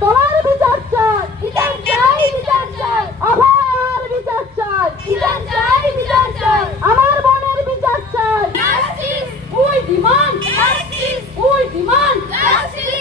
তোমার বিচার চাই, বিচার চাই, বিচার চাই, অভয়ার বিচার চাই, বিচার চাই, বিচার চাই, আমার বোনের বিচার চাই, justice, we demand justice, we demand justice.